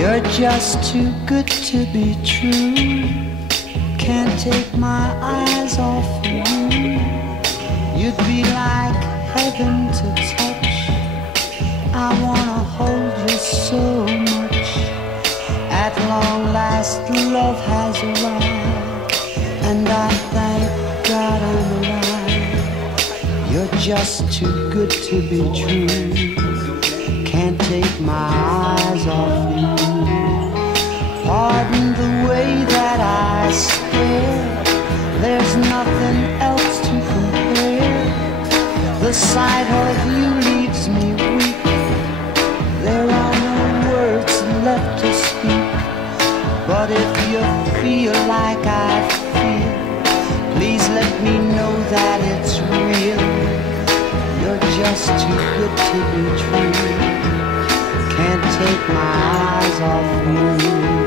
You're just too good to be true. Can't take my eyes off of you. You'd be like heaven to touch. I wanna hold you so much. At long last love has arrived, and I thank God I'm alive. You're just too good to be true. Can't take my eyes off you. Pardon the way that I stare. There's nothing else to compare. The sight of you leaves me weak. There are no words left to speak. But if you feel like I feel, please let me know that it's real. You're just too good to be true. Can't take my eyes off you.